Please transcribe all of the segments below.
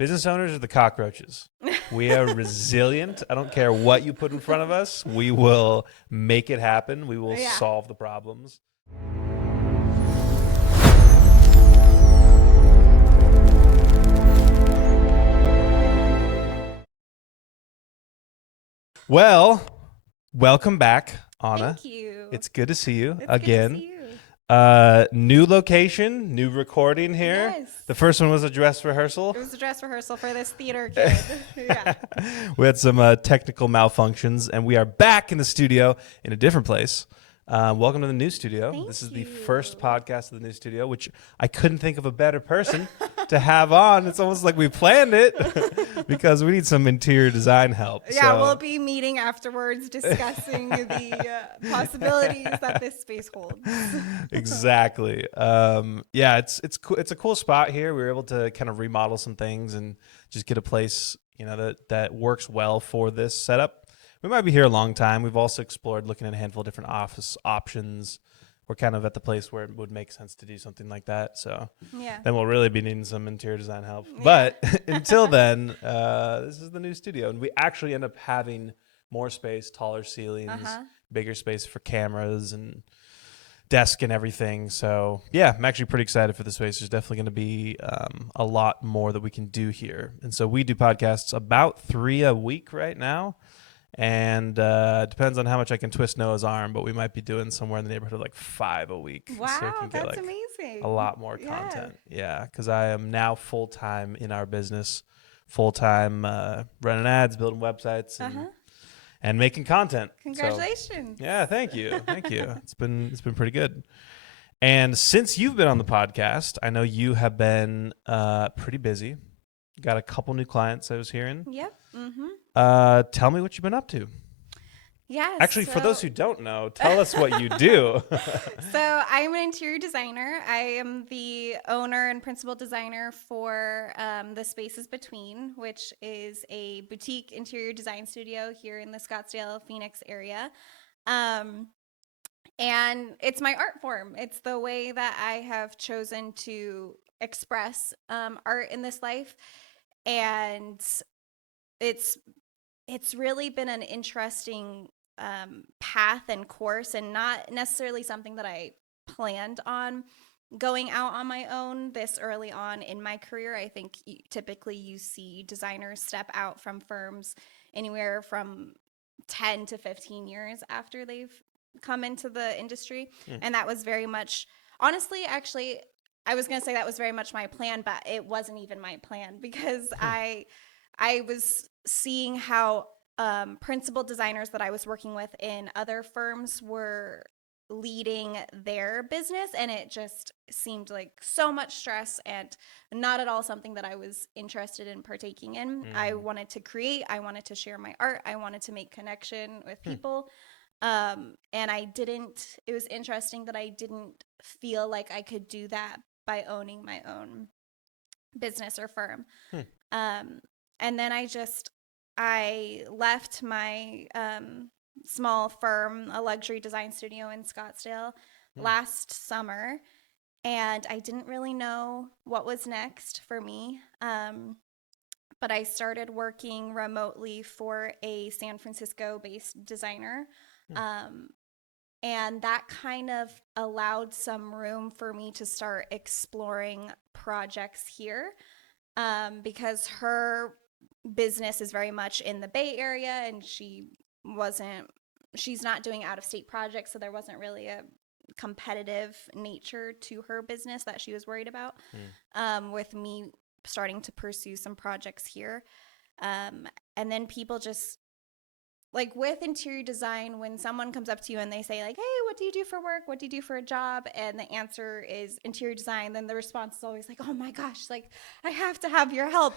Business owners are the cockroaches. We are resilient. I don't care what you put in front of us. We will make it happen. We will solve the problems. Well, welcome back, Anna. Thank you. It's good to see you It's again. Good to see you. New location, new recording here. Yes. The first one was a dress rehearsal. It was a dress rehearsal for this theater kid. Yeah. We had some technical malfunctions, and we are back in the studio in a different place. Welcome to the new studio. Thank This is you. the first podcast of the new studio, which I couldn't think of a better person to have on. It's almost like we planned it because we need some interior design help. Yeah, we'll be meeting afterwards discussing the possibilities that this space holds. Exactly. Yeah, it's a cool spot here. We were able to kind of remodel some things and just get a place, that works well for this setup. We might be here a long time. We've also explored looking at a handful of different office options. We're kind of at the place where it would make sense to do something like that. So then we'll really be needing some interior design help. Yeah. But until then, this is the new studio. And we actually end up having more space, taller ceilings, bigger space for cameras and desk and everything. So yeah, I'm actually pretty excited for the space. There's definitely going to be a lot more that we can do here. And so we do podcasts about 3 a week right now. And depends on how much I can twist Noah's arm, but we might be doing somewhere in the neighborhood of like 5 a week. Wow, so we can that's get amazing. A lot more content. Yeah, because I am now full-time in our business, full-time running ads, building websites, and making content. Congratulations. So, yeah, thank you. Thank you. It's been pretty good. And since you've been on the podcast, I know you have been pretty busy. Got a couple new clients I was hearing. Yep. Tell me what you've been up to. Yes. Actually, for those who don't know, tell us what you do. So I'm an interior designer. I am the owner and principal designer for The Spaces Between, which is a boutique interior design studio here in the Scottsdale, Phoenix area. And it's my art form. It's the way that I have chosen to express art in this life. And it's really been an interesting path and course, and not necessarily something that I planned on going out on my own this early on in my career. I think typically you see designers step out from firms anywhere from 10 to 15 years after they've come into the industry. And that was very much, honestly, actually, I was going to say that was very much my plan, but it wasn't even my plan, because I was seeing how principal designers that I was working with in other firms were leading their business, and it just seemed like so much stress and not at all something that I was interested in partaking in. I wanted to create, I wanted to share my art, I wanted to make connection with people. And it was interesting that I didn't feel like I could do that by owning my own business or firm. And then I left my small firm, a luxury design studio in Scottsdale, last summer, and I didn't really know what was next for me. But I started working remotely for a San Francisco-based designer. And that kind of allowed some room for me to start exploring projects here, because her business is very much in the Bay Area, and she's not doing out-of-state projects, so there wasn't really a competitive nature to her business that she was worried about. With me starting to pursue some projects here. And then people just, like with interior design, when someone comes up to you and they say like, hey, what do you do for work? What do you do for a job? And the answer is interior design. Then the response is always like, oh my gosh, like I have to have your help.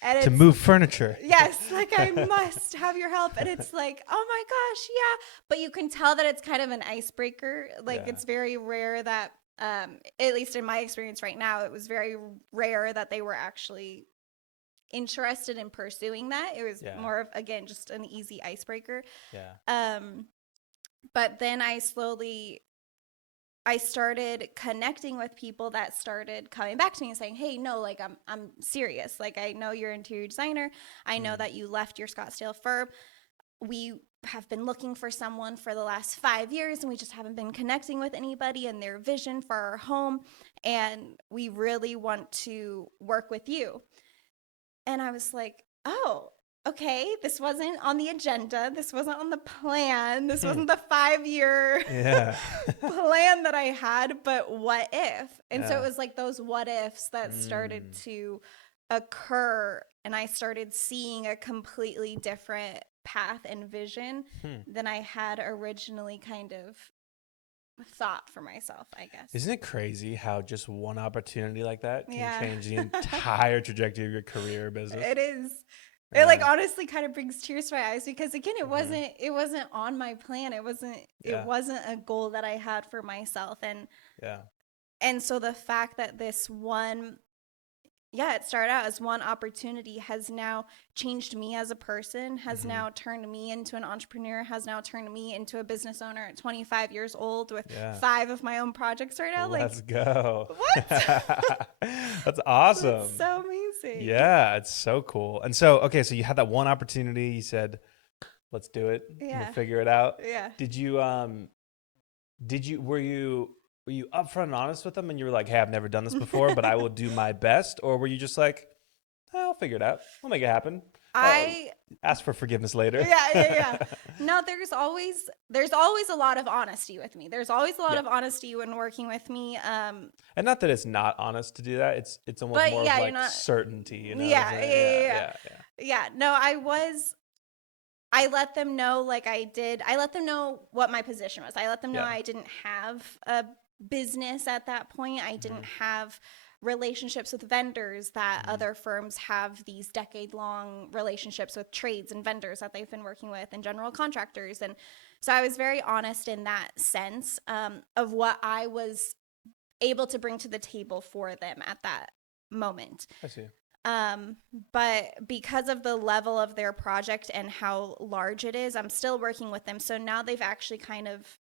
And to move furniture. Yes, like I must have your help. And it's like, oh my gosh, yeah. But you can tell that it's kind of an icebreaker. Like it's very rare that, at least in my experience right now, it was very rare that they were actually interested in pursuing that. It was more of, again, just an easy icebreaker. But then I slowly I started connecting with people that started coming back to me and saying, "Hey, no, like I'm serious. Like I know you're an interior designer. I know that you left your Scottsdale firm. We have been looking for someone for the last 5 years and we just haven't been connecting with anybody and their vision for our home. And we really want to work with you." And I was like, "Oh, okay. This wasn't on the agenda. This wasn't on the plan. This wasn't the 5 year Yeah. plan that I had, but what if?" And so it Yeah. was like those what ifs that started to occur. And I started seeing a completely different path and vision than I had originally kind of thought for myself, I guess. Isn't it crazy how just one opportunity like that can Yeah. change the entire trajectory of your career or business? It is. It Yeah. like honestly kind of brings tears to my eyes because again, it wasn't on my plan. It Yeah. wasn't a goal that I had for myself. Yeah. And so the fact that this one, it started out as one opportunity, has now changed me as a person, has now turned me into an entrepreneur, has now turned me into a business owner at 25 years old with 5 of my own projects right now. Let's Like, go. what? That's awesome. It's so amazing. Yeah, it's so cool. And so, okay, so you had that one opportunity. You said, "Let's do it. Yeah. We'll figure it out." Yeah. Were you upfront and honest with them and you were like, "Hey, I've never done this before, but I will do my best," or were you just like, "I'll figure it out. We'll make it happen. Ask for forgiveness later." Yeah. No, there's always a lot of honesty with me. There's always a lot of honesty when working with me. And not that it's not honest to do that. It's almost But, more of yeah, like you're not- certainty, you know? Yeah, isn't it? yeah. Yeah, no, I let them know like I did. I let them know what my position was. I let them know Yeah. I didn't have a business at that point. I didn't have relationships with vendors that other firms have, these decade-long relationships with trades and vendors that they've been working with and general contractors. And so I was very honest in that sense of what I was able to bring to the table for them at that moment. I see. But because of the level of their project and how large it is, I'm still working with them. So now they've actually kind of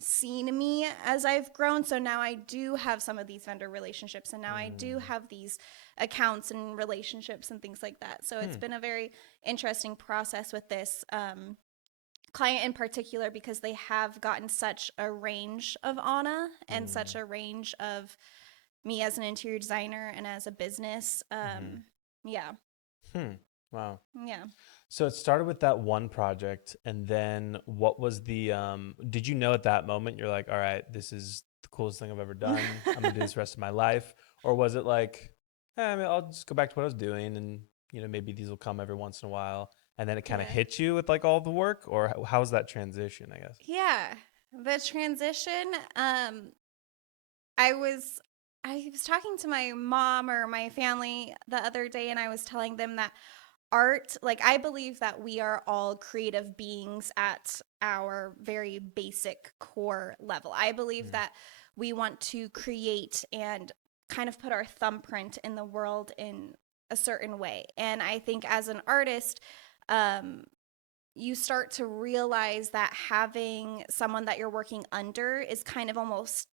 seen me as I've grown. So now I do have some of these vendor relationships and now I do have these accounts and relationships and things like that. So it's been a very interesting process with this client in particular because they have gotten such a range of Anna and such a range of me as an interior designer and as a business. Yeah. Wow. Yeah. So it started with that one project, and then what was the did you know at that moment you're like, "All right, this is the coolest thing I've ever done. I'm gonna do this the rest of my life," or was it like, I mean, I'll just go back to what I was doing, and maybe these will come every once in a while, and then it kind of hit you with like all the work, or how was that transition? I guess. Yeah. The transition. I was talking to my mom or my family the other day, and I was telling them that art, like I believe that we are all creative beings at our very basic core level. I believe that we want to create and kind of put our thumbprint in the world in a certain way. And I think as an artist, you start to realize that having someone that you're working under is kind of almost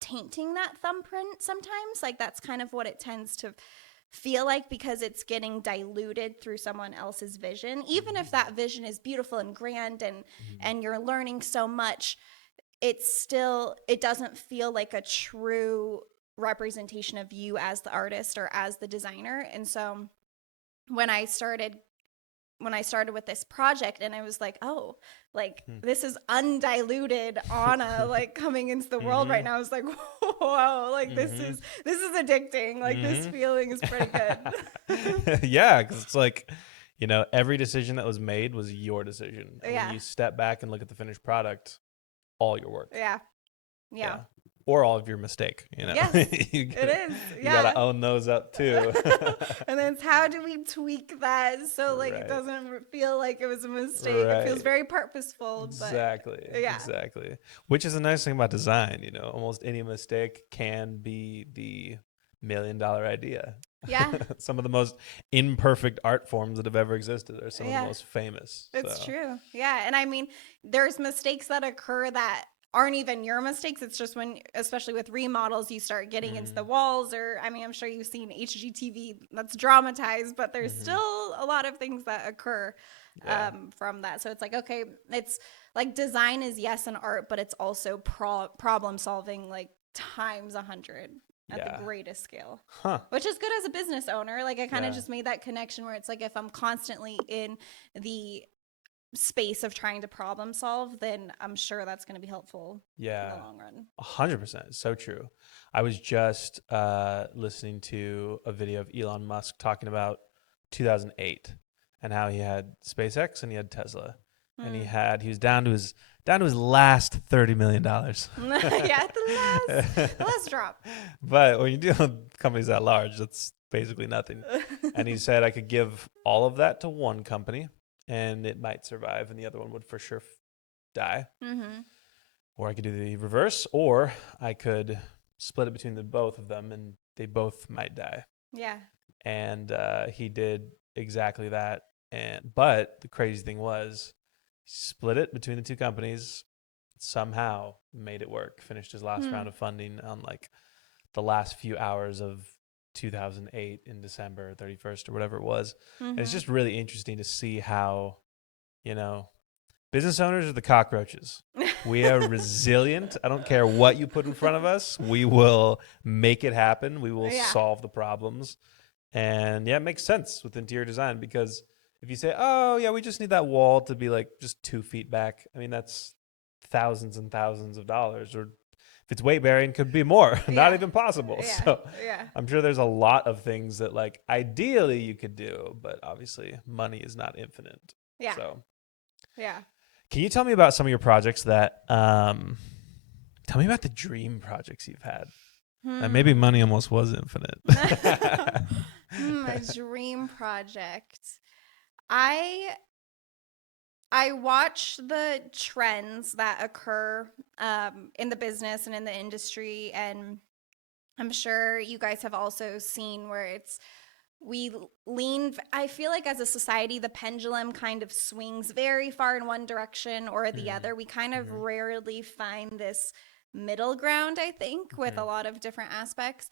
tainting that thumbprint sometimes. Like that's kind of what it tends to feel like because it's getting diluted through someone else's vision. Even if that vision is beautiful and grand and you're learning so much, it doesn't feel like a true representation of you as the artist or as the designer. And so when I started with this project and I was like, oh, like this is undiluted Anna like coming into the world right now. I was like, whoa, like this is addicting. Like this feeling is pretty good. Yeah, because it's like, every decision that was made was your decision. And when you step back and look at the finished product, all your work. Yeah. Or all of your mistake, Yes, it is. You gotta own those up too. And then it's how do we tweak that so like it doesn't feel like it was a mistake. It feels very purposeful. Exactly. But, Exactly. Which is a nice thing about design, almost any mistake can be the $1 million idea. Yeah. Some of the most imperfect art forms that have ever existed are some of the most famous. It's true. Yeah. And I mean, there's mistakes that occur that aren't even your mistakes. It's just when, especially with remodels, you start getting into the walls, or I mean, I'm sure you've seen HGTV that's dramatized, but there's still a lot of things that occur from that. So it's like, okay, it's like design is yes an art, but it's also problem solving like times 100 at the greatest scale, which is good as a business owner. Like I kind of just made that connection where it's like, if I'm constantly in the space of trying to problem solve, then I'm sure that's going to be helpful in the long run. 100%. So true. I was just listening to a video of Elon Musk talking about 2008 and how he had SpaceX and he had Tesla, and he was down to his last $30 million. Yeah, the last drop. But when you deal with companies that large, that's basically nothing. And he said I could give all of that to one company and it might survive, and the other one would for sure die. Or I could do the reverse, or I could split it between the both of them, and they both might die. Yeah. And he did exactly that. But the crazy thing was, he split it between the two companies, somehow made it work. Finished his last round of funding on like the last few hours of 2008 in December 31st or whatever it was. And it's just really interesting to see how, business owners are the cockroaches. We are resilient. I don't care what you put in front of us. We will make it happen. We will solve the problems. And yeah, it makes sense with interior design, because if you say, oh yeah, we just need that wall to be like just 2 feet back, I mean, that's thousands and thousands of dollars, or if it's weight bearing, could be more, not even possible. So I'm sure there's a lot of things that like ideally you could do, but obviously money is not infinite. Yeah. So yeah. Can you tell me about some of your projects that, tell me about the dream projects you've had? And maybe money almost was infinite. A dream project. I watch the trends that occur in the business and in the industry, and I'm sure you guys have also seen where I feel like as a society, the pendulum kind of swings very far in one direction or the other. We kind of rarely find this middle ground, I think, with a lot of different aspects.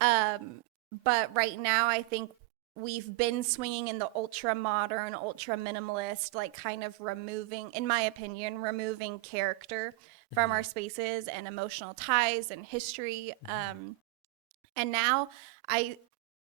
But right now, I think we've been swinging in the ultra modern, ultra minimalist, like kind of removing, in my opinion, removing character from our spaces and emotional ties and history. And now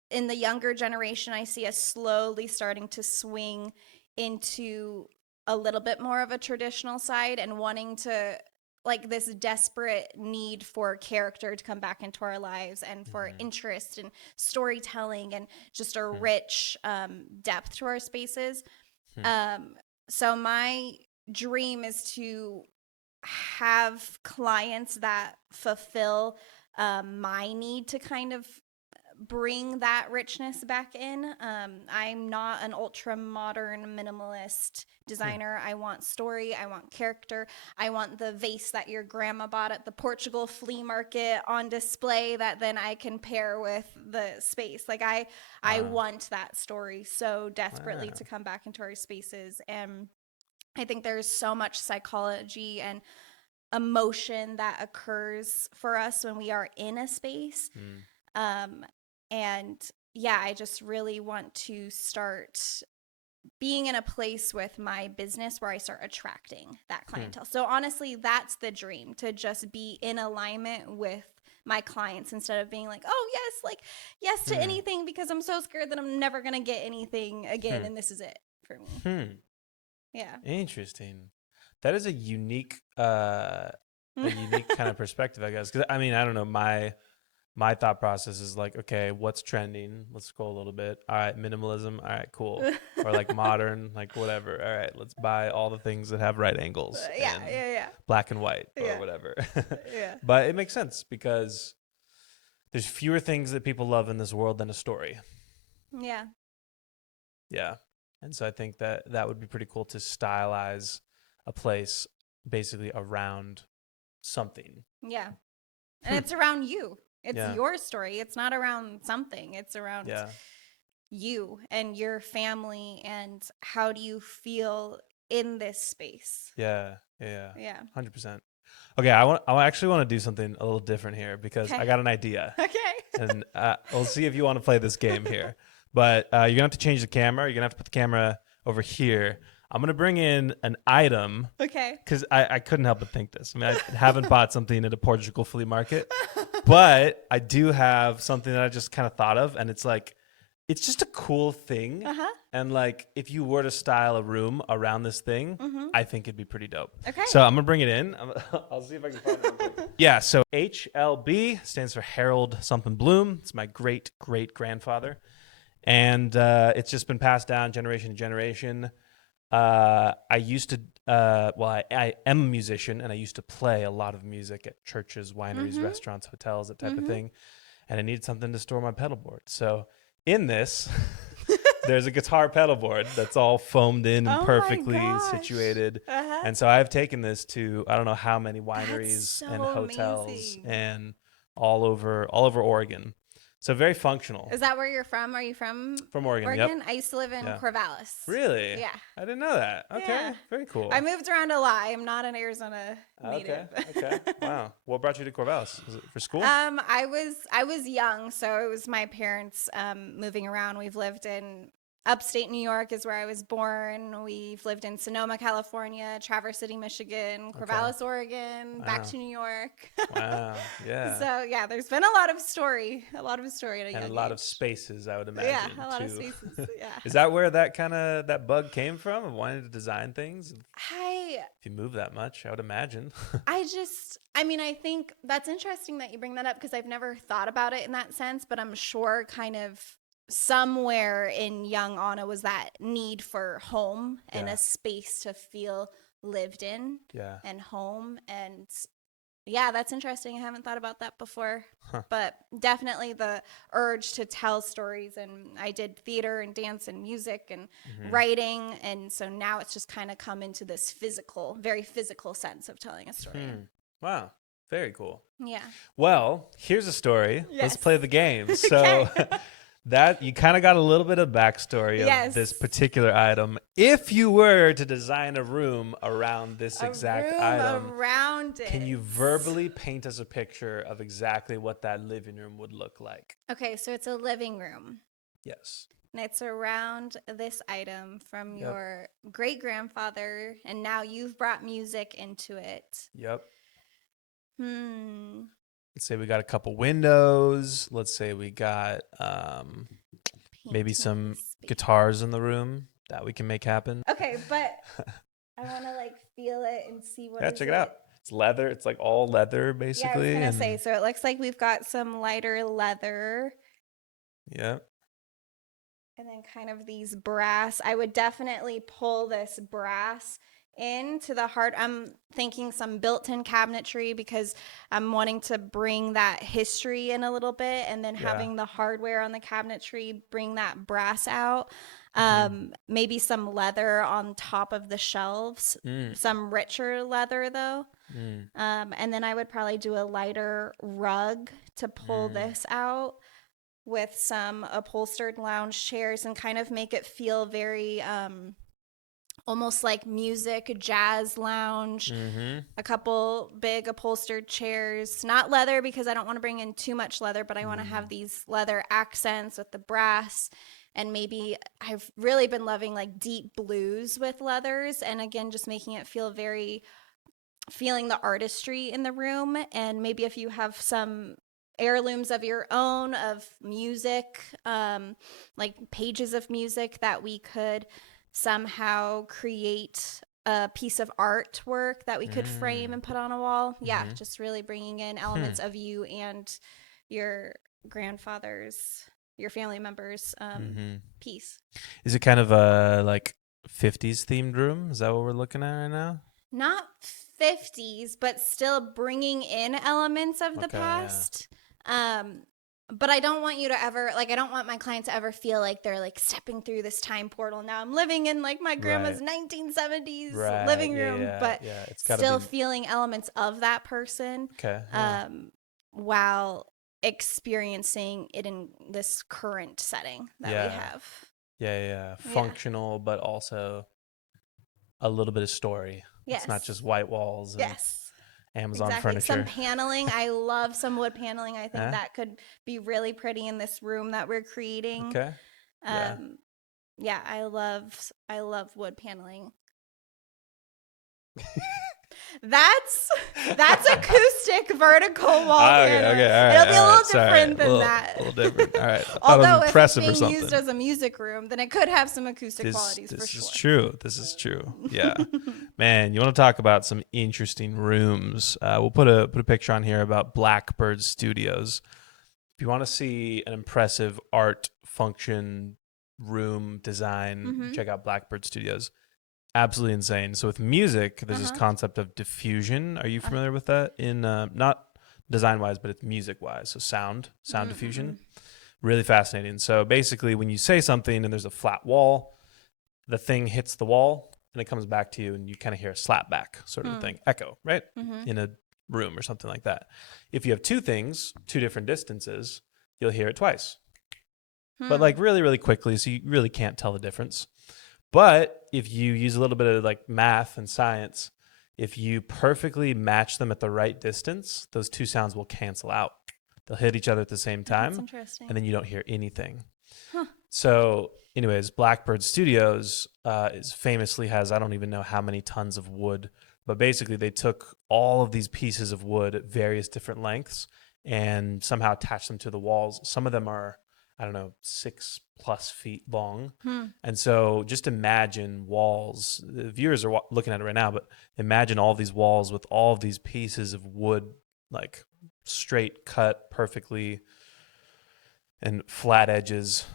in the younger generation, I see us slowly starting to swing into a little bit more of a traditional side and wanting to, like, this desperate need for character to come back into our lives and for interest and storytelling and just a rich depth to our spaces. So my dream is to have clients that fulfill my need to kind of bring that richness back in. I'm not an ultra modern minimalist designer. I want story. I want character. I want the vase that your grandma bought at the Portugal flea market on display that then I can pair with the space. Like I want that story so desperately to come back into our spaces. And I think there's so much psychology and emotion that occurs for us when we are in a space. And yeah, I just really want to start being in a place with my business where I start attracting that clientele. So honestly, that's the dream, to just be in alignment with my clients instead of being like, oh yes, like yes to anything, because I'm so scared that I'm never going to get anything again. And this is it for me. Yeah. Interesting. That is a unique kind of perspective, I guess. 'Cause I mean, I don't know, my thought process is like, okay, what's trending? Let's go a little bit. All right, minimalism. All right, cool. Or like modern, like whatever. All right, let's buy all the things that have right angles. Black and white or whatever. But it makes sense because there's fewer things that people love in this world than a story. Yeah. Yeah. And so I think that would be pretty cool to stylize a place basically around something. Yeah. And it's around you. It's your story. It's not around something. It's around you and your family and how do you feel in this space. Yeah. 100%. Okay, I actually want to do something a little different here because I Okay. got an idea, Okay. and we'll see if you want to play this game here. But you're gonna have to change the camera. You're gonna have to put the camera over here. I'm gonna bring in an item Okay. because I couldn't help but think this. I mean, I haven't bought something at a Portugal flea market, but I do have something that I just kind of thought of, and it's like, it's just a cool thing. Uh-huh. And like, if you were to style a room around this thing, Mm-hmm. I think it'd be pretty dope. Okay. So I'm gonna bring it in. I'll see if I can find it real quick. Yeah. So HLB stands for Harold something Bloom. It's my great great grandfather, and it's just been passed down generation to generation. I used to, I am a musician, and I used to play a lot of music at churches, wineries, Mm-hmm. restaurants, hotels, that type of Mm-hmm. thing. And I needed something to store my pedal board. So in this, there's a guitar pedal board that's all foamed in and Oh my perfectly gosh. situated. Uh-huh. And so I've taken this to I don't know how many wineries so and hotels amazing. and all over Oregon. So very functional. Is that where you're from? Are you from From Oregon, Oregon? yep. I used to live in Yeah. Corvallis. Really? Yeah. I didn't know that. Okay. Yeah. Very cool. I moved around a lot. I'm not an Arizona Okay. native. Okay. Wow. What brought you to Corvallis? Was it for school? I was young, so it was my parents moving around. We've lived in upstate New York is where I was born. We've lived in Sonoma, California, Traverse City, Michigan, Corvallis, Oregon, back Wow. to New York. Wow. Yeah. So yeah, there's been a lot of story at a And young a lot of age. spaces, I would imagine. Yeah, a lot of too. spaces. Yeah. Is that where that bug came from of wanting to design things? I If you move that much, I would imagine. I mean, I think that's interesting that you bring that up because I've never thought about it in that sense, but I'm sure kind of somewhere in young Anna was that need for home and Yeah. a space to feel lived in Yeah. and home. And yeah, that's interesting. I haven't thought about that before, Huh. but definitely the urge to tell stories. And I did theater and dance and music and Mhm. writing. And so now it's just kind of come into this very physical sense of telling a story. Wow. Very cool. Yeah. Well, here's a story. Let's Yes. play the game. So that you kind of got a little bit of backstory of Yes. this particular item. If you were to design a room around this exact a room item, around it. can you verbally paint us a picture of exactly what that living room would look like? Okay, so it's a living room. Yes. And it's around this item from Yep. your great grandfather, and now you've brought music into it. Yep. Hmm. Let's say we got a couple windows. Let's say we got maybe Painting some space. guitars in the room that we can make happen. Okay, but I want to like feel it and see what. Yeah, is check it out. It's leather. It's like all leather, Yeah, I basically. was gonna and- say. So it looks like we've got some lighter leather. Yeah. And then kind of these brass. I would definitely pull this brass into the heart. I'm thinking some built-in cabinetry because I'm wanting to bring that history in a little bit, and then Yeah. having the hardware on the cabinetry bring that brass out. Mhm. Maybe some leather on top of the shelves. Mm, Some richer leather though. mm, And then I would probably do a lighter rug to pull Mm. this out with some upholstered lounge chairs and kind of make it feel very almost like music, jazz lounge. mhm. A couple big upholstered chairs, not leather because I don't want to bring in too much leather, but I want to have these leather accents with the brass. And maybe I've really been loving like deep blues with leathers, and again just making it feel very feeling the artistry in the room. And maybe if you have some heirlooms of your own of music, like pages of music that we could somehow create a piece of artwork that we could frame and put on a wall. Yeah, Mhm. just really bringing in elements of you and your grandfather's, your family members' Mhm. piece. Is it kind of a like 50s themed room? Is that what we're looking at right now? Not 50s, but still bringing in elements of the Okay, yeah. past. But I don't want you to ever, like, I don't want my client to ever feel like they're like stepping through this time portal. Now I'm living in like my grandma's Right. 1970s Right. living yeah, room, yeah, but yeah. It's gotta still be feeling elements of that person okay. Yeah. while experiencing it in this current setting that we Yeah. have. Yeah. Functional, but also a little bit of story. It's not Yes. just white walls. And, Yes. Amazon Exactly. Some furniture. paneling. I love some wood paneling. I think Huh? that could be really pretty in this room that we're creating. Okay. Yeah. Yeah, I love wood paneling. That's acoustic vertical wall Okay, paneling. okay, all right, It'll be a all little right. Sorry, different a than that. little different. All right, I thought it was Although if it's impressive or being something. used as a music room, then it could have some acoustic This qualities for this is sure. true. This is true. Yeah, man. You want to talk about some interesting rooms? We'll put a picture on here about Blackbird Studios. If you want to see an impressive art function room design, check out Blackbird Studios. Absolutely insane. So with music, there's this concept of diffusion. Are you familiar with that? In not design wise, but it's music wise. So sound diffusion. Really fascinating. So basically, when you say something and there's a flat wall, the thing hits the wall and it comes back to you, and you kind of hear a slap back sort of a thing, echo, right? In a room or something like that. If you have two things, two different distances, you'll hear it twice, but like really, really quickly. So you really can't tell the difference. But if you use a little bit of like math and science, if you perfectly match them at the right distance, those two sounds will cancel out. They'll hit each other at the same time. That's interesting. And then you don't hear anything. So anyways, Blackbird Studios is famously has, I don't even know how many tons of wood, but basically they took all of these pieces of wood at various different lengths and somehow attached them to the walls. Some of them are, I don't know, 6+ feet long. And so just imagine walls. The viewers are looking at it right now, but imagine all these walls with all of these pieces of wood, like straight cut perfectly and flat edges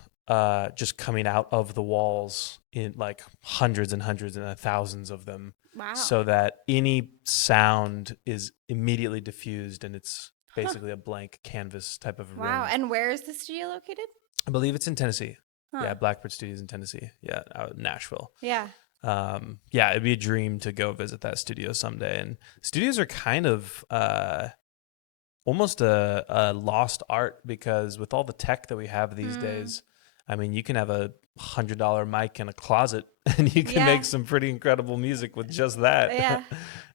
just coming out of the walls in like hundreds and hundreds and thousands of them. Wow. So that any sound is immediately diffused and it's basically a blank canvas type of room. Wow. And where is the studio located? I believe it's in Tennessee. Yeah, Blackbird Studios in Tennessee. Yeah, out in Nashville. Yeah. Yeah, it'd be a dream to go visit that studio someday. And studios are kind of almost a lost art because with all the tech that we have these days, I mean, you can have a $100 mic in a closet and you can make some pretty incredible music with just that. Yeah.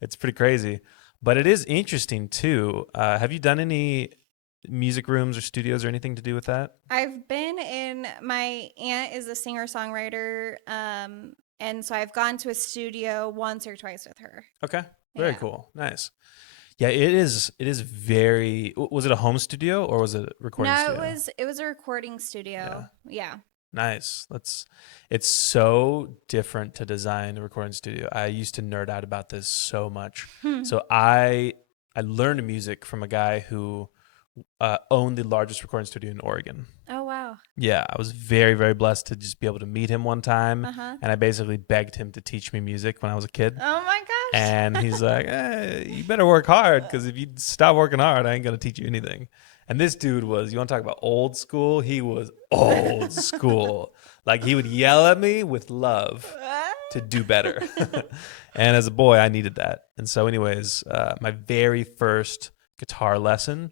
It's pretty crazy. But it is interesting too. Have you done any music rooms or studios or anything to do with that? I've been in, my aunt is a singer-songwriter, and so I've gone to a studio once or twice with her. Okay. Very cool. Nice. Yeah, it is very, was it a home studio or was it a recording studio? No, it was a recording studio. Yeah. Nice. It's so different to design a recording studio. I used to nerd out about this so much. So I learned music from a guy who owned the largest recording studio in Oregon. Oh, wow. Yeah, I was very, very blessed to just be able to meet him one time. And I basically begged him to teach me music when I was a kid. Oh, my gosh. And he's like, you better work hard because if you stop working hard, I ain't going to teach you anything. And this dude was, you want to talk about old school? He was old school. Like he would yell at me with love to do better. And as a boy, I needed that. And so anyways, my very first guitar lesson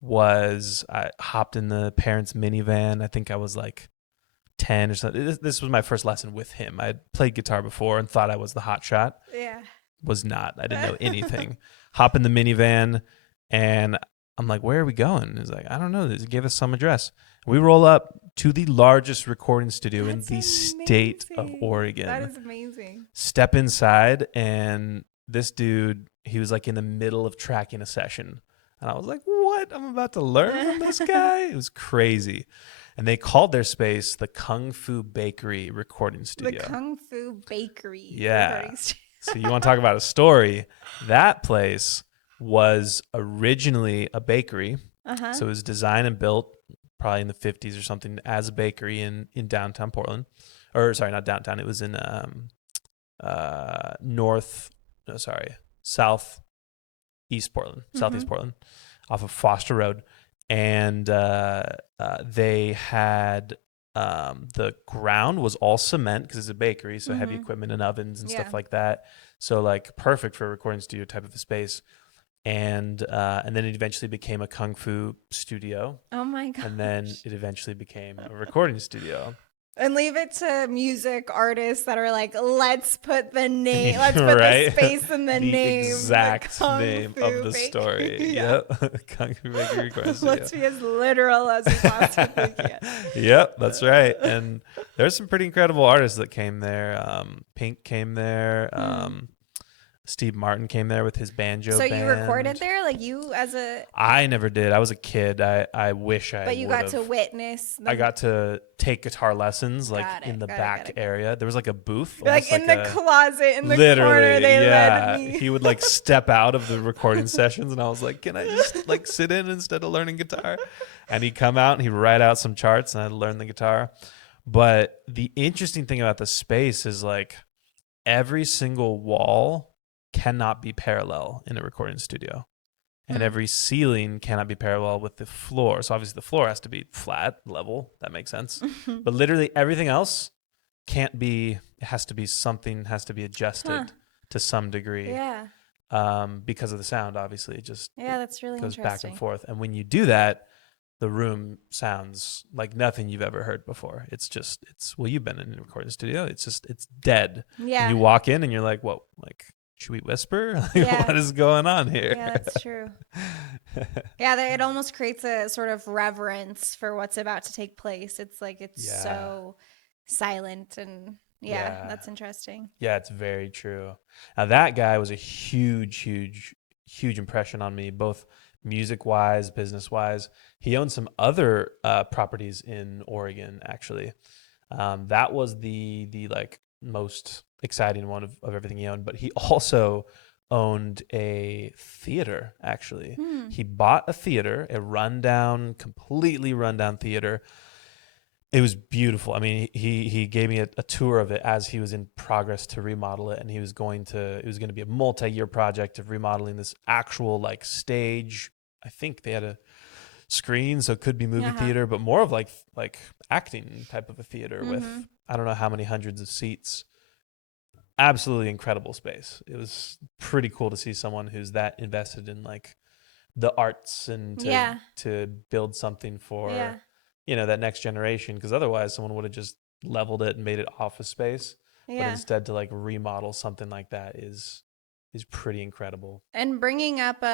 was I hopped in the parents' minivan. I think I was like 10 or something. This was my first lesson with him. I had played guitar before and thought I was the hot shot. Yeah. Was not. I didn't know anything. Hop in the minivan and I'm like, where are we going? He's like, I don't know. He gave us some address. We roll up to the largest recording studio in the state of Oregon. That is amazing. Step inside and this dude, he was like in the middle of tracking a session. And I was like, what? I'm about to learn from this guy? It was crazy. And they called their space the Kung Fu Bakery recording studio. The Kung Fu Bakery. Yeah. So you want to talk about a story? That place was originally a bakery. So it was designed and built probably in the 50s or something as a bakery in downtown Portland. Or sorry, not downtown. It was in southeast Portland, southeast Portland, off of Foster Road. And they had the ground was all cement because it's a bakery, so heavy equipment and ovens and stuff like that. So like perfect for a recording studio type of a space. And then it eventually became a Kung Fu studio. Oh my gosh. And then it eventually became a recording studio. And leave it to music artists that are like, let's put the name, let's put Right? the space in the The name, exact the Kung name Fu of the Bakery. story. Yeah. Yep. Kung Fu Bakery Recording Studio. Let's be as literal as we possibly can. Yep, that's right. And there's some pretty incredible artists that came there. Pink came there. Steve Martin came there with his banjo So you recorded band. there, like you as a, I never did. I was a kid. I wish I but you would got to have. witness. I got to take guitar lessons like Got it, in the got it, back got it. area. There was like a booth, Like almost in like the a closet in the literally, corner, they yeah. led me. He would like step out of the recording sessions, and I was like, "Can I just like sit in instead of learning guitar?" And he'd come out and he'd write out some charts, and I'd learn the guitar. But the interesting thing about the space is like every single wall cannot be parallel in a recording studio. And every ceiling cannot be parallel with the floor. So obviously the floor has to be flat, level. That makes sense. But literally everything else can't be, it has to be something, has to be adjusted to some degree. Yeah. Because of the sound, obviously. It just Yeah, that's really goes back interesting. and forth. And when you do that, the room sounds like nothing you've ever heard before. It's well, you've been in a recording studio. It's dead. Yeah. And you walk in and you're like, whoa, like, should we whisper? Like, Yeah. what is going on here? Yeah, that's true. Yeah, it almost creates a sort of reverence for what's about to take place. It's like it's Yeah. so silent and Yeah. that's interesting. Yeah, it's very true. Now that guy was a huge impression on me, both music wise, business wise. He owned some other properties in Oregon, actually. That was the like most exciting one of everything he owned. But he also owned a theater, actually. He bought a theater, completely rundown theater. It was beautiful. I mean, he gave me a tour of it as he was in progress to remodel it, and it was going to be a multi-year project of remodeling this actual like stage. I think they had a screen, so it could be movie theater, but more of like acting type of a theater with I don't know how many hundreds of seats. Absolutely incredible space. It was pretty cool to see someone who's that invested in like the arts and to build something for that next generation, because otherwise someone would have just leveled it and made it office space. But instead to like remodel something like that is pretty incredible. And bringing up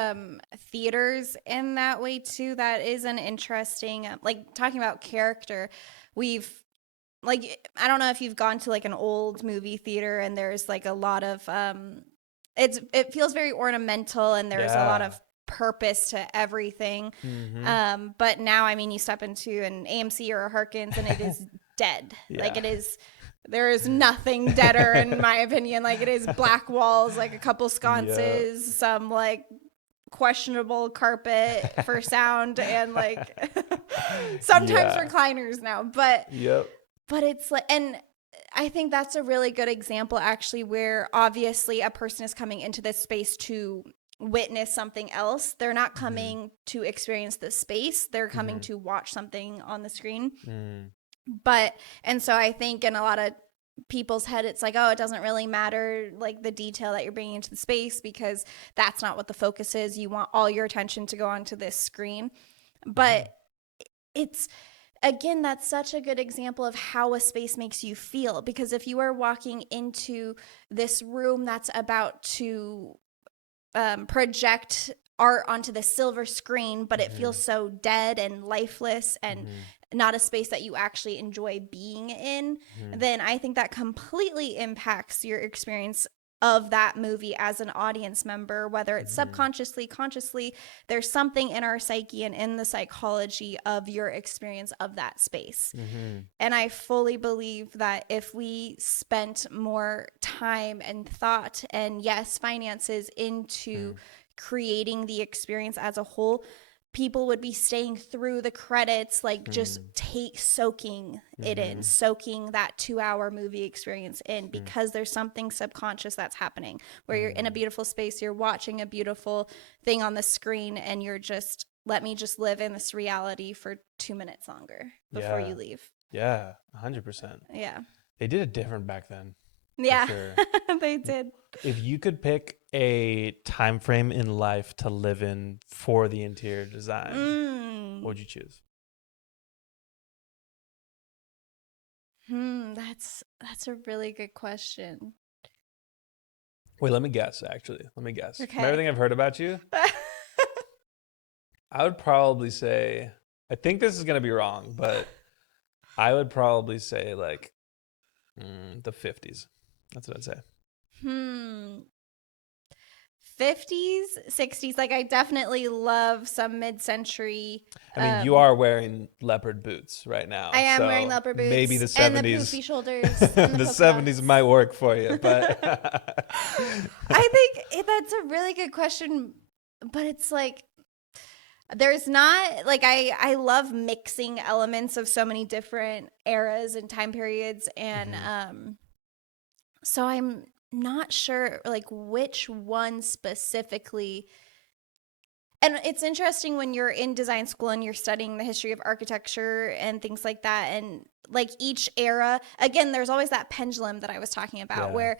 theaters in that way too, that is an interesting like talking about character. We've like, I don't know if you've gone to like an old movie theater and there's like a lot of it feels very ornamental and there's a lot of purpose to everything. But now, I mean, you step into an AMC or a Harkins and it is dead. Like there is nothing deader in my opinion. Like it is black walls, like a couple sconces, some like questionable carpet for sound, and like sometimes recliners now. But but it's like, and I think that's a really good example actually, where obviously a person is coming into this space to witness something else. They're not coming to experience the space. They're coming to watch something on the screen. But, and so I think in a lot of people's head, it's like, oh, it doesn't really matter like the detail that you're bringing into the space, because that's not what the focus is. You want all your attention to go onto this screen. But it's, again, that's such a good example of how a space makes you feel, because if you are walking into this room that's about to project art onto the silver screen, but it feels so dead and lifeless and not a space that you actually enjoy being in, then I think that completely impacts your experience of that movie as an audience member, whether it's subconsciously, consciously. There's something in our psyche and in the psychology of your experience of that space. And I fully believe that if we spent more time and thought and finances into creating the experience as a whole, people would be staying through the credits, like just soaking it in, soaking that 2-hour movie experience in, because there's something subconscious that's happening where you're in a beautiful space, you're watching a beautiful thing on the screen, and you're just, let me just live in this reality for 2 minutes longer before you leave. Yeah, 100%. Yeah. They did it different back then. Yeah, sure. they did. If you could pick a time frame in life to live in for the interior design, what would you choose? That's a really good question. Wait, let me guess, actually. Let me guess. From Okay. everything I've heard about you, I would probably say, I think this is going to be wrong, but I would probably say like the 50s. That's what I'd say. Hmm. 50s, 60s. Like I definitely love some mid-century. I mean, you are wearing leopard boots right I now, am wearing so leopard maybe boots the and the 70s, poofy shoulders and the the polka 70s dots. might work for you, but I think that's a really good question, but it's like there's not like I love mixing elements of so many different eras and time periods, and Mhm. so I'm not sure like which one specifically. And it's interesting when you're in design school and you're studying the history of architecture and things like that. And like each era, again, there's always that pendulum that I was talking about Yeah. where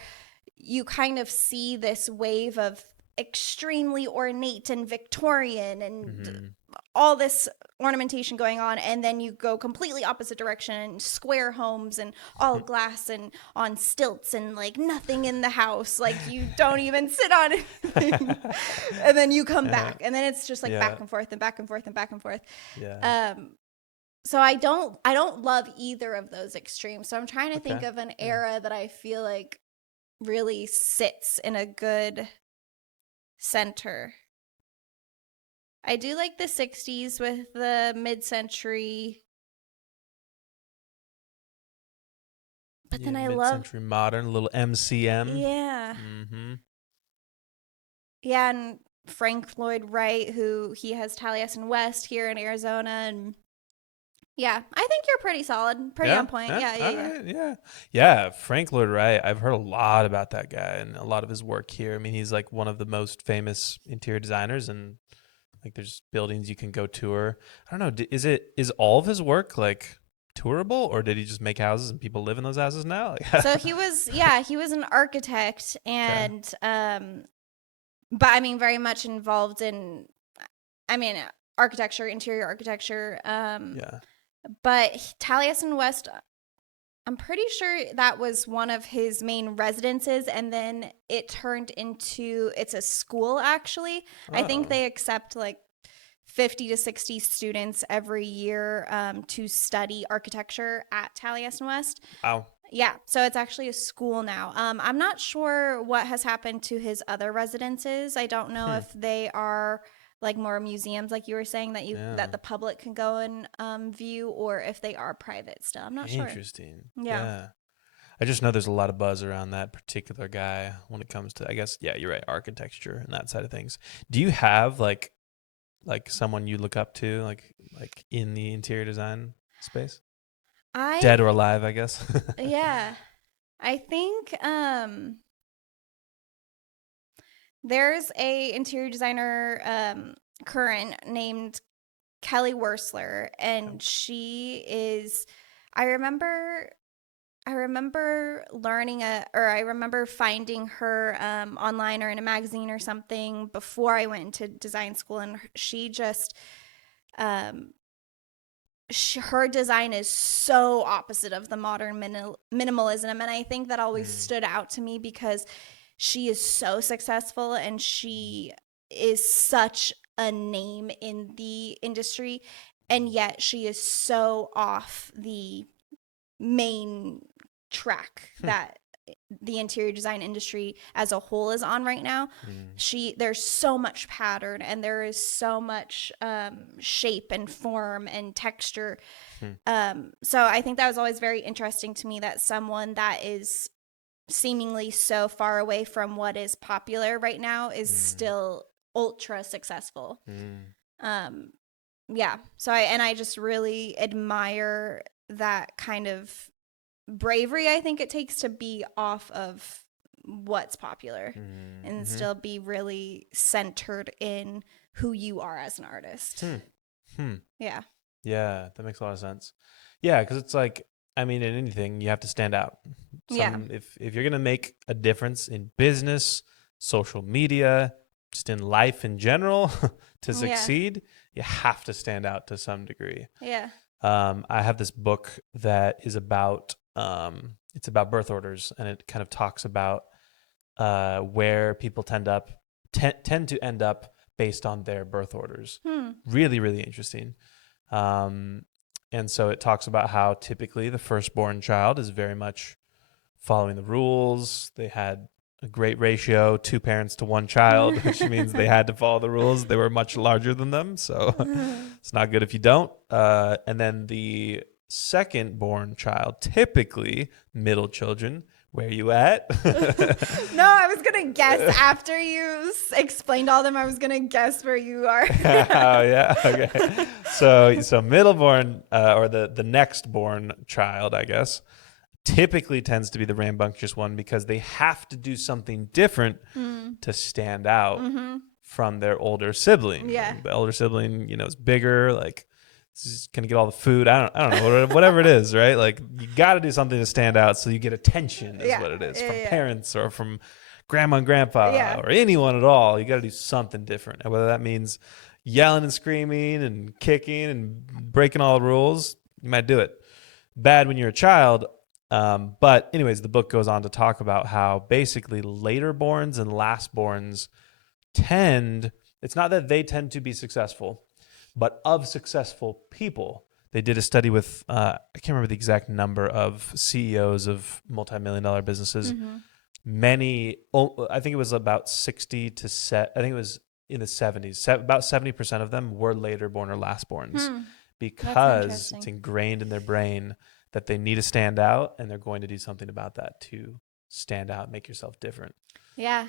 you kind of see this wave of extremely ornate and Victorian and Mhm. all this ornamentation going on, and then you go completely opposite direction, square homes and all glass and on stilts and like nothing in the house, like you don't even sit on anything. And then you come Uh, back and then it's just like yeah. back and forth and back and forth and back and forth. Yeah. So I don't love either of those extremes, so I'm trying to think Okay. of an Yeah. era that I feel like really sits in a good center. I do like the 60s with the mid-century, but Yeah, then I love, mid-century modern, a little MCM. yeah. Mm-hmm. Yeah, and Frank Lloyd Wright, who he has Taliesin West here in Arizona, and yeah, I think you're pretty solid, pretty Yeah, on point. yeah, Yeah, yeah, all yeah. right, yeah, yeah. Frank Lloyd Wright. I've heard a lot about that guy and a lot of his work here. I mean, he's like one of the most famous interior designers, and like there's buildings you can go tour. I don't know. Is all of his work like tourable, or did he just make houses and people live in those houses now? So he was an architect, Okay. and but I mean, very much involved in, I mean, architecture, interior architecture. Yeah. But Taliesin West, I'm pretty sure that was one of his main residences, and then it turned into it's a school actually. I think Oh. they accept like 50 to 60 students every year to study architecture at Taliesin West. Wow. Yeah, so it's actually a school now. I'm not sure what has happened to his other residences. I don't know Hmm. if they are like more museums, like you were saying, that Yeah. the public can go and view, or if they are private still. I'm not sure. Interesting. Yeah. Yeah. I just know there's a lot of buzz around that particular guy when it comes to, I guess, yeah, you're right, architecture and that side of things. Do you have like someone you look up to, like in the interior design space, I dead or alive, I guess? yeah. I think there's a interior designer current named Kelly Wursler, and she is I remember I remember learning or I remember finding her online or in a magazine or something before I went into design school, and she just um, her design is so opposite of the modern minimalism, and I think that always Mm, stood out to me because she is so successful and she is such a name in the industry, and yet she is so off the main track mm, that the interior design industry as a whole is on right now. mm, There's so much pattern, and there is so much shape and form and texture. mm, So I think that was always very interesting to me, that someone that is seemingly so far away from what is popular right now is mm, still ultra successful. mm, Um, yeah. So I just really admire that kind of bravery I think it takes to be off of what's popular mm, and mhm, still be really centered in who you are as an artist. hmm, hmm. Yeah. Yeah, that makes a lot of sense. Yeah, because it's like, I mean, in anything, you have to stand out. Yeah. If you're gonna make a difference in business, social media, just in life in general, to Yeah. succeed, you have to stand out to some degree. Yeah. I have this book that is about It's about birth orders, and it kind of talks about where people tend to end up based on their birth orders. Really, really interesting. And so it talks about how typically the firstborn child is very much following the rules. They had a great ratio, 2 parents to 1 child, which means they had to follow the rules. They were much larger than them, so it's not good if you don't. And then the second born child, typically middle children, where you at? No, I was gonna guess after you explained all them. I was gonna guess where you are. Oh yeah, okay. So middleborn or the next born child, I guess, typically tends to be the rambunctious one because they have to do something different to stand out from their older sibling. Yeah. The older sibling, is bigger, like is gonna get all the food. I don't know, whatever it is, right? Like you got to do something to stand out, so you get attention. Is what it is from parents or from grandma and grandpa or anyone at all. You got to do something different, and whether that means yelling and screaming and kicking and breaking all the rules, you might do it. Bad when you're a child. But anyways, the book goes on to talk about how basically later borns and last borns it's not that they tend to be successful, but of successful people. They did a study with, I can't remember the exact number of CEOs of multi-million-dollar businesses. Many, I think it was about 60 to set. I think it was in the 70s. About 70% of them were later born or last borns because it's ingrained in their brain that they need to stand out, and they're going to do something about that to stand out, make yourself different. Yeah.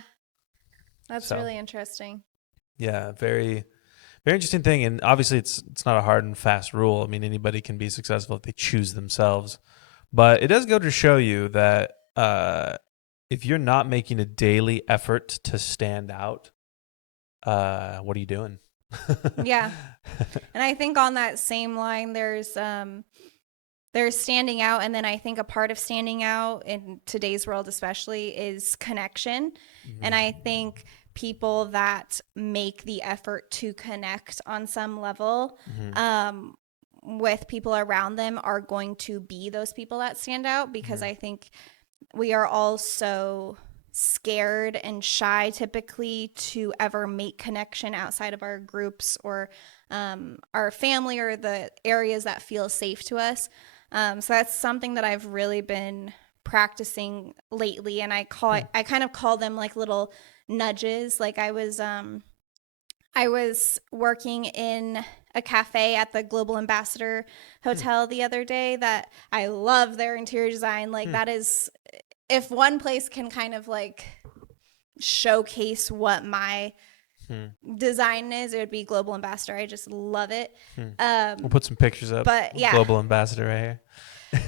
That's really interesting. Yeah, very, very interesting thing. And obviously it's not a hard and fast rule. I mean, anybody can be successful if they choose themselves. But it does go to show you that if you're not making a daily effort to stand out, what are you doing? Yeah. And I think on that same line, there's standing out. And then I think a part of standing out in today's world especially is connection. And I think people that make the effort to connect on some level with people around them are going to be those people that stand out, because I think we are all so scared and shy typically to ever make connection outside of our groups or our family or the areas that feel safe to us. So that's something that I've really been practicing lately, and I kind of call them like little nudges. Like I was working in a cafe at the Global Ambassador Hotel the other day that I love their interior design. Like that is, if one place can kind of like showcase what my design is, it would be Global Ambassador. I just love it. We'll put some pictures up. But yeah, Global Ambassador right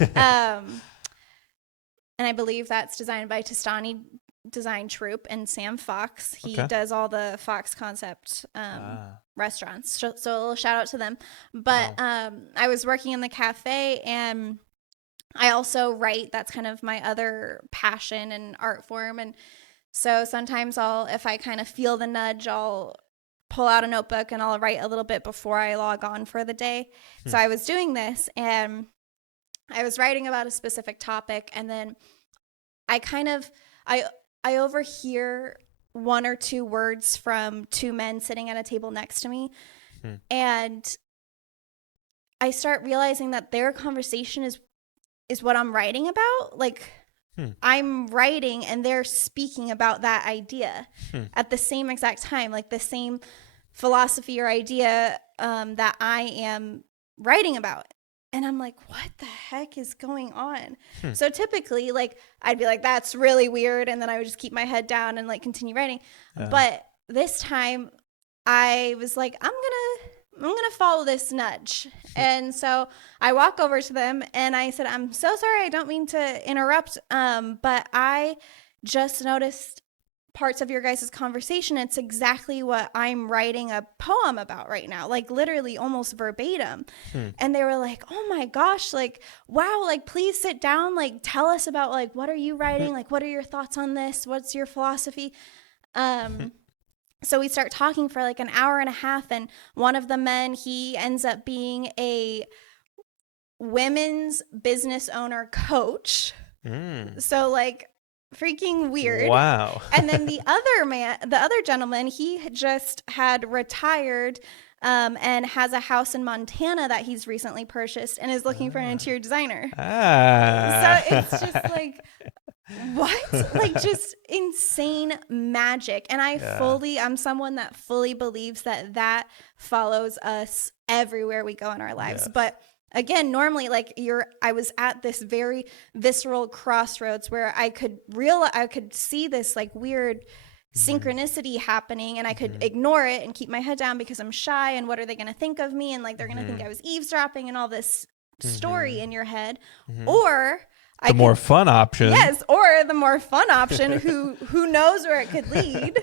here. And I believe that's designed by Tastani Design Troupe and Sam Fox. He does all the Fox Concept restaurants. So a little shout out to them. But I was working in the cafe, and I also write. That's kind of my other passion and art form. And so sometimes if I kind of feel the nudge, I'll pull out a notebook and I'll write a little bit before I log on for the day. So I was doing this, and I was writing about a specific topic, and then I overhear 1 or 2 words from 2 men sitting at a table next to me. And I start realizing that their conversation is what I'm writing about. Like I'm writing and they're speaking about that idea at the same exact time, like the same philosophy or idea that I am writing about. And I'm like, what the heck is going on? So typically, like, I'd be like, that's really weird. And then I would just keep my head down and like continue writing. But this time I was like, I'm going to follow this nudge. And so I walk over to them and I said, I'm so sorry. I don't mean to interrupt. But I just noticed parts of your guys' conversation. It's exactly what I'm writing a poem about right now, like literally almost verbatim. And they were like, oh my gosh, like, wow, like, please sit down, like, tell us about, like, what are you writing? Like, what are your thoughts on this? What's your philosophy? So we start talking for like an hour and a half, and one of the men, he ends up being a women's business owner coach. So like freaking weird. Wow. And then the other gentleman, he just had retired and has a house in Montana that he's recently purchased and is looking for an interior designer. So it's just like, what? Like just insane magic. And I'm someone that fully believes that follows us everywhere we go in our lives. Yes. But again, normally I was at this very visceral crossroads where I could see this like weird synchronicity happening, and I could ignore it and keep my head down because I'm shy, and what are they going to think of me, and like they're going to think I was eavesdropping, and all this story in your head. Or the more fun option. Yes, or the more fun option who knows where it could lead.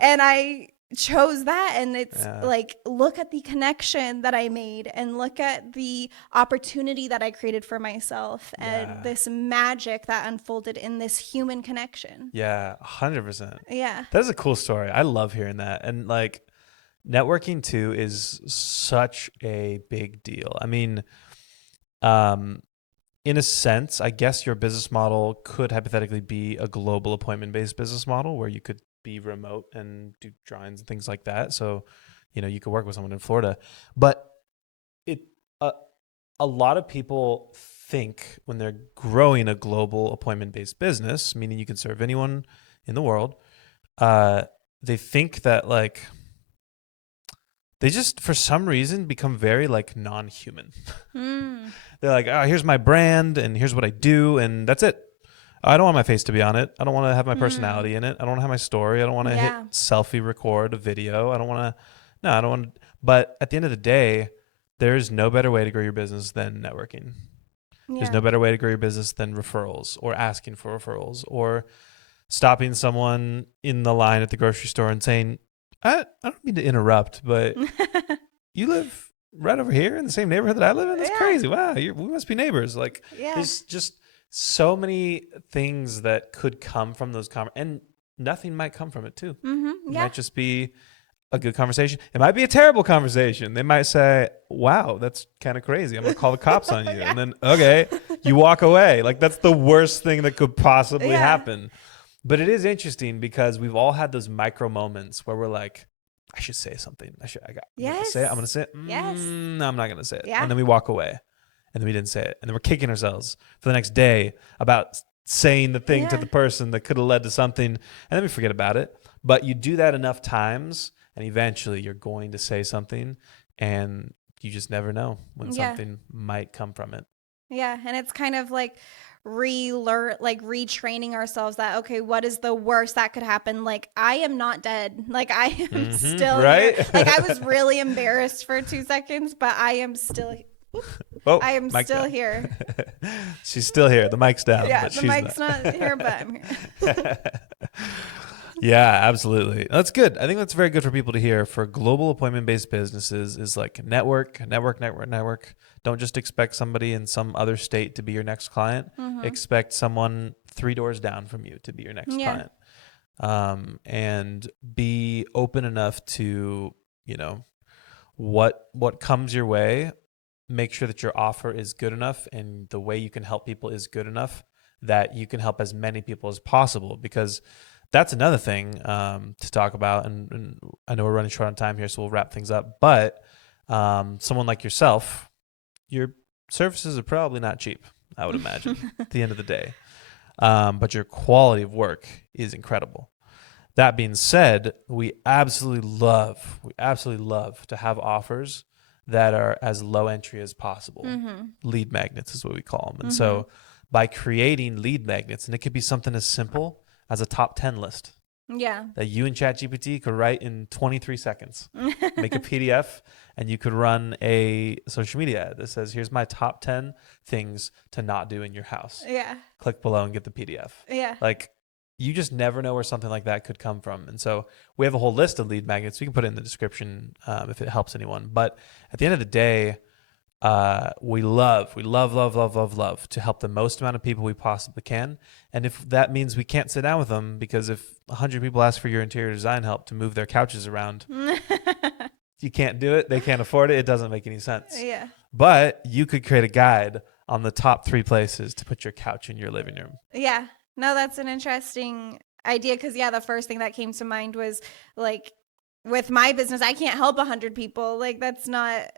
And I chose that, and it's like, look at the connection that I made, and look at the opportunity that I created for myself, and this magic that unfolded in this human connection. Yeah, 100%. Yeah. That's a cool story. I love hearing that. And like, networking too is such a big deal. I mean, in a sense, I guess your business model could hypothetically be a global appointment-based business model where you could be remote and do drawings and things like that. So, you could work with someone in Florida. But a lot of people think when they're growing a global appointment-based business, meaning you can serve anyone in the world, they think that like they just for some reason become very like non-human. They're like, oh, here's my brand and here's what I do, and that's it. I don't want my face to be on it. I don't want to have my personality in it. I don't want to have my story. I don't want to hit selfie record a video. I don't want to. But at the end of the day, there's no better way to grow your business than networking. There's no better way to grow your business than referrals, or asking for referrals, or stopping someone in the line at the grocery store and saying, I don't mean to interrupt, but you live right over here in the same neighborhood that I live in? That's crazy. Wow, we must be neighbors. Like, there's just so many things that could come from those and nothing might come from it too. It might just be a good conversation. It might be a terrible conversation. They might say, wow, that's kind of crazy. I'm going to call the cops on you. And then, okay, you walk away. Like, that's the worst thing that could possibly happen. But it is interesting because we've all had those micro moments where we're like, I should say something. I'm going to say it. I'm going to say it. No, I'm not going to say it. And then we walk away. And then we didn't say it. And then we're kicking ourselves for the next day about saying the thing to the person that could have led to something. And then we forget about it. But you do that enough times, and eventually you're going to say something, and you just never know when something might come from it. Yeah. And it's kind of like retraining ourselves that, okay, what is the worst that could happen? Like, I am not dead. Like, I am still here. Like, I was really embarrassed for 2 seconds, but I am still here. I am still here. She's still here. The mic's down. Yeah, but the mic's not here, but I'm here. Yeah, absolutely. That's good. I think that's very good for people to hear. For global appointment-based businesses is like network. Don't just expect somebody in some other state to be your next client. Expect someone 3 doors down from you to be your next client. And be open enough to, what comes your way. Make sure that your offer is good enough and the way you can help people is good enough that you can help as many people as possible, because that's another thing to talk about. And I know we're running short on time here, so we'll wrap things up. But someone like yourself, your services are probably not cheap, I would imagine, at the end of the day. But your quality of work is incredible. That being said, we absolutely love to have offers that are as low entry as possible. Lead magnets is what we call them. And so by creating lead magnets, and it could be something as simple as a top 10 list that you and ChatGPT could write in 23 seconds, make a PDF, and you could run a social media ad that says, here's my top 10 things to not do in your house. Click below and get the PDF. Like, you just never know where something like that could come from. And so we have a whole list of lead magnets. We can put it in the description if it helps anyone. But at the end of the day, we love to help the most amount of people we possibly can. And if that means we can't sit down with them, because if 100 people ask for your interior design help to move their couches around, you can't do it. They can't afford it. It doesn't make any sense. but you could create a guide on the top 3 places to put your couch in your living room. Yeah. No, that's an interesting idea because, yeah, the first thing that came to mind was like with my business, I can't help 100 people. Like that's not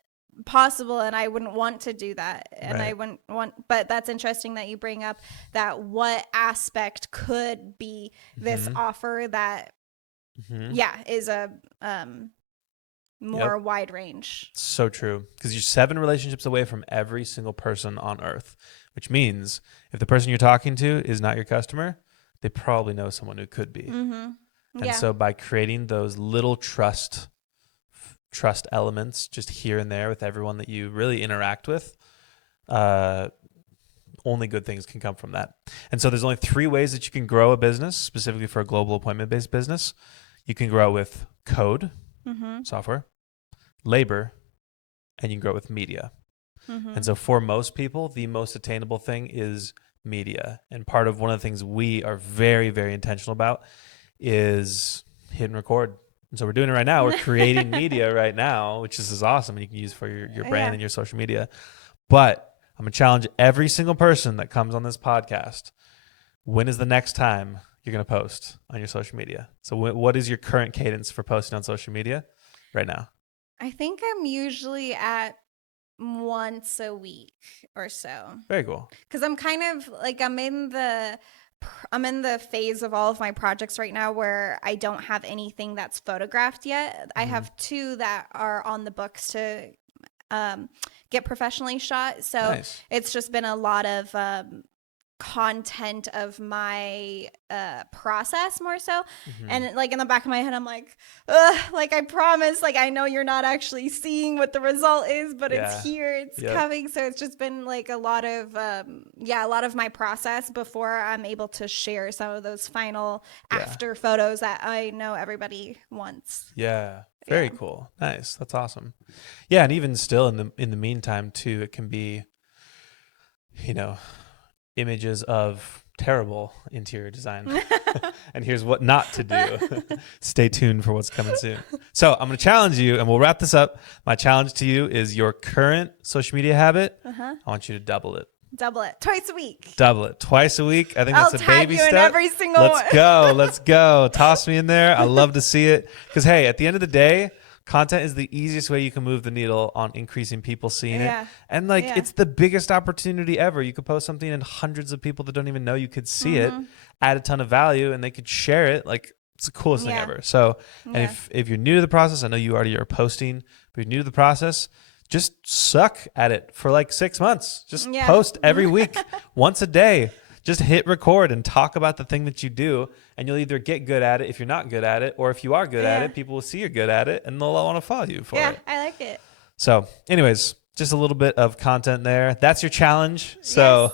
possible and I wouldn't want to do that. And Right. I wouldn't want, but that's interesting that you bring up that what aspect could be this offer that, is a more wide range. So true. Because you're 7 relationships away from every single person on earth, which means if the person you're talking to is not your customer, they probably know someone who could be. And so by creating those little trust elements just here and there with everyone that you really interact with, only good things can come from that. And so there's only 3 ways that you can grow a business, specifically for a global appointment-based business. You can grow with code, software, labor, and you can grow with media. And so for most people, the most attainable thing is media. And part of one of the things we are very, very intentional about is hit and record. And so we're doing it right now. We're creating media right now, which is awesome. And you can use for your brand and your social media. But I'm going to challenge every single person that comes on this podcast. When is the next time you're going to post on your social media? So what is your current cadence for posting on social media right now? I think I'm usually at once a week or so. Very cool. Because I'm kind of like I'm in the phase of all of my projects right now where I don't have anything that's photographed yet. I have 2 that are on the books to get professionally shot. So it's just been a lot of content of my process more so. And like in the back of my head, I'm like, like I promise, like I know you're not actually seeing what the result is, but it's here, it's coming. So it's just been like a lot of my process before I'm able to share some of those final after photos that I know everybody wants. Very cool. Nice. That's awesome. Yeah, and even still in the meantime too, it can be, images of terrible interior design. And here's what not to do. Stay tuned for what's coming soon. So I'm going to challenge you, and we'll wrap this up. My challenge to you is your current social media habit. I want you to double it. Double it. Twice a week. Double it. Twice a week. I think that's a baby step. I'll tag you in every single one. Let's go. Let's go. Toss me in there. I love to see it. Because, hey, at the end of the day, content is the easiest way you can move the needle on increasing people seeing it. And it's the biggest opportunity ever. You could post something and hundreds of people that don't even know you could see it, add a ton of value, and they could share it. Like, it's the coolest thing ever. So, and if you're new to the process, I know you already are posting, but if you're new to the process, just suck at it for like 6 months. Just post every week, once a day. Just hit record and talk about the thing that you do, and you'll either get good at it if you're not good at it, or if you are good at it, people will see you're good at it, and they'll all want to follow you for it. Yeah, I like it. So anyways, just a little bit of content there. That's your challenge. So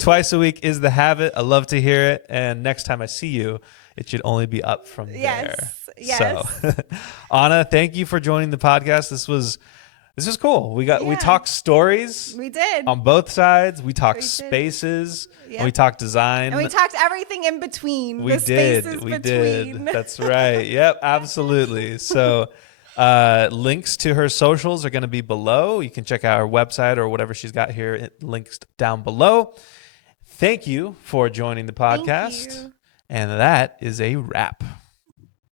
twice a week is the habit. I love to hear it. And next time I see you, it should only be up from there. Yes. So Anna, thank you for joining the podcast. This was cool. We talked stories. We did. On both sides. We talked spaces. And we talked design. And we talked everything in between. We did. That's right. Yep, absolutely. So links to her socials are going to be below. You can check out her website or whatever she's got here. It links down below. Thank you for joining the podcast. Thank you. And that is a wrap.